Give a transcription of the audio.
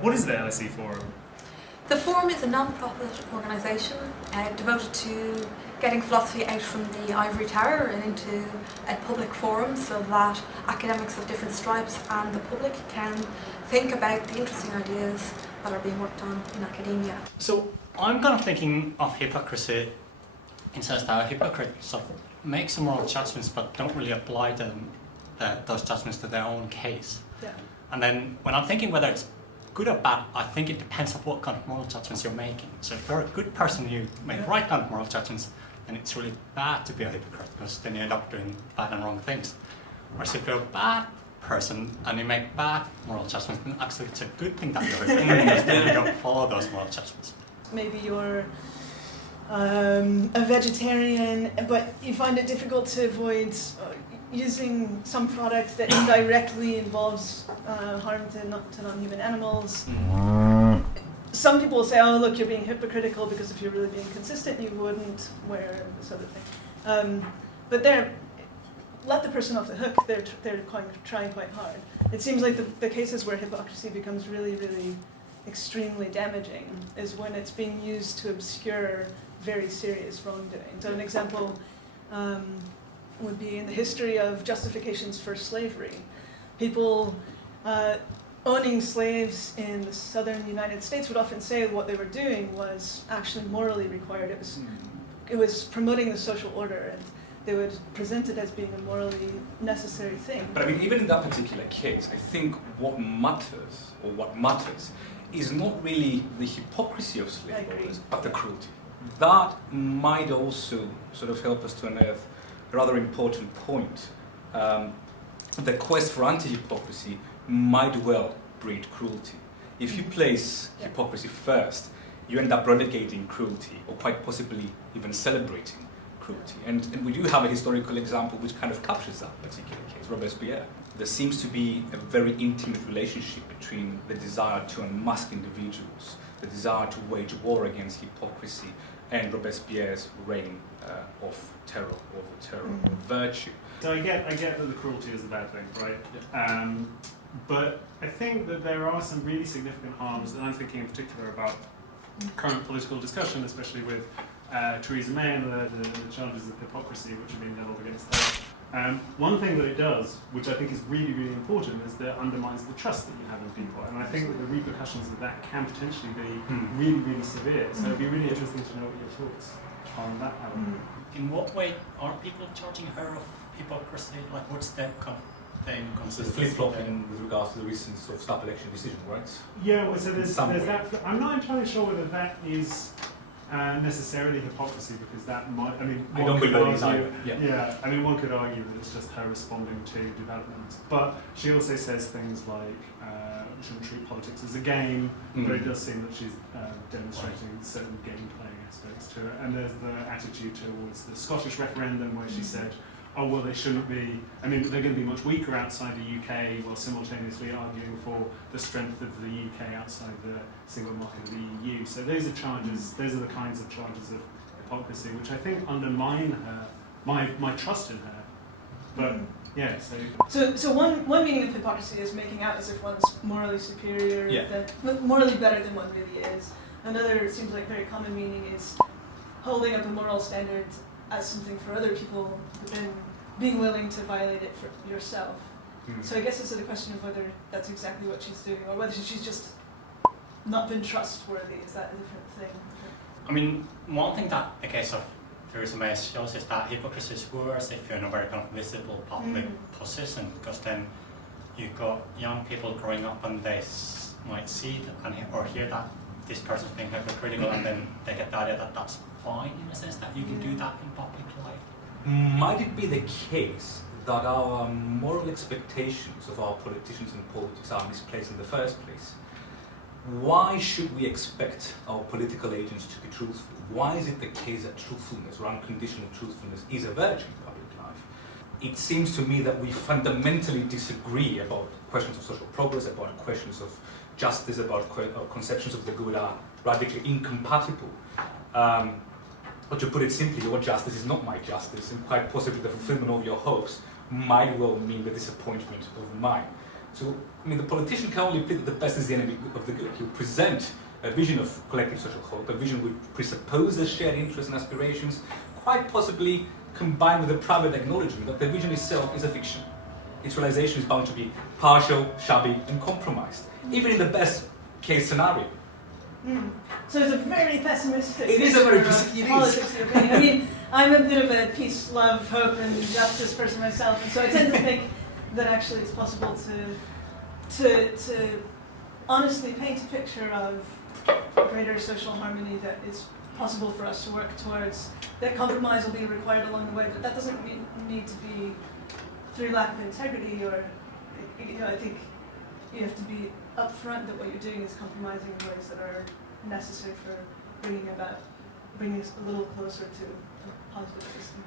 What is the LSE Forum? The Forum is a non-profit organisation devoted to getting philosophy out from the ivory tower and into a public forum so that academics of different stripes and the public can think about the interesting ideas that are being worked on in academia. So I'm kind of thinking of hypocrisy in the sense that a hypocrite sort of makes some moral judgments but don't really apply them, those judgments to their own case. Yeah. And then when I'm thinking whether it's good or bad, I think it depends on what kind of moral judgments you're making. So if you're a good person, you make the right kind of moral judgments, then it's really bad to be a hypocrite because then you end up doing bad and wrong things. Whereas if you're a bad person and you make bad moral judgments, then actually it's a good thing that you're a hypocrite because then you don't follow those moral judgments. Maybe you're a vegetarian, but you find it difficult to avoid using some product that indirectly involves harm to non-human animals. Some people say, oh look, you're being hypocritical because if you're really being consistent you wouldn't wear this other thing. But let the person off the hook, they're trying quite hard. It seems like the cases where hypocrisy becomes really, really extremely damaging is when it's being used to obscure very serious wrongdoing. So an example would be in the history of justifications for slavery. People owning slaves in the southern United States would often say what they were doing was actually morally required. It was promoting the social order, and they would present it as being a morally necessary thing. But I mean, even in that particular case, I think what matters is not really the hypocrisy of slave owners, but the cruelty. That might also sort of help us to unearth a rather important point. The quest for anti-hypocrisy might well breed cruelty. If you place hypocrisy first, you end up relegating cruelty, or quite possibly even celebrating cruelty. And we do have a historical example which kind of captures that particular case, Robespierre. There seems to be a very intimate relationship between the desire to unmask individuals, the desire to wage war against hypocrisy, and Robespierre's reign of terror, or the terror of virtue. So I get that the cruelty is a bad thing, right? Yeah. But I think that there are some really significant harms, and I'm thinking in particular about current political discussion, especially with Theresa May and the charges of hypocrisy which are being levelled against her. One thing that it does, which I think is really, really important, is that it undermines the trust that you have in people. And I think that the repercussions of that can potentially be really, really severe. So it'd be really interesting to know what your thoughts on that element. In what way are people charging her of hypocrisy? Like, what's that kind of thing? So the flip-flopping with regards to the recent sort of snap election decision, right? Yeah, well, so there's that. I'm not entirely sure whether that is necessarily hypocrisy, because that might. I mean, one could argue. I mean, one could argue that it's just her responding to developments. But she also says things like we shouldn't treat politics as a game. But it does seem that she's demonstrating certain game-playing aspects to it. And there's the attitude towards the Scottish referendum, where she said, oh, well, they shouldn't be, I mean, they're going to be much weaker outside the UK, while simultaneously arguing for the strength of the UK outside the single market of the EU. So those are charges, those are the kinds of charges of hypocrisy, which I think undermine her, my trust in her. But, yeah, So one meaning of hypocrisy is making out as if one's morally superior, morally better than one really is. Another, it seems like very common meaning, is holding up a moral standard as something for other people, but then being willing to violate it for yourself. So I guess it's a question of whether that's exactly what she's doing, or whether she's just not been trustworthy. Is that a different thing? I mean, one thing that the case of Theresa May shows is that hypocrisy is worse if you're in a very kind of visible public position, because then you've got young people growing up and they might see or hear that this person's being hypocritical, and then they get the idea that that's fine, in a sense that you can do that in public life. Might it be the case that our moral expectations of our politicians and politics are misplaced in the first place? Why should we expect our political agents to be truthful? Why is it the case that truthfulness, or unconditional truthfulness, is a virtue in public life? It seems to me that we fundamentally disagree about questions of social progress, about questions of justice, about conceptions of the good are radically incompatible. Or to put it simply, your justice is not my justice, and quite possibly the fulfillment of your hopes might well mean the disappointment of mine. So, I mean, the politician can only plead that the best is the enemy of the good. He'll present a vision of collective social hope, a vision which presupposes shared interests and aspirations, quite possibly combined with a private acknowledgement that the vision itself is a fiction. Its realization is bound to be partial, shabby, and compromised, even in the best case scenario. So it's a very pessimistic. It is a very pessimistic. Politics, okay? I mean, I'm a bit of a peace, love, hope, and justice person myself, and so I tend to think that actually it's possible to honestly paint a picture of greater social harmony that is possible for us to work towards. That compromise will be required along the way, but that doesn't need to be through lack of integrity, or, you know, I think you have to be upfront that what you're doing is compromising in ways that are necessary for bringing us a little closer to a positive system.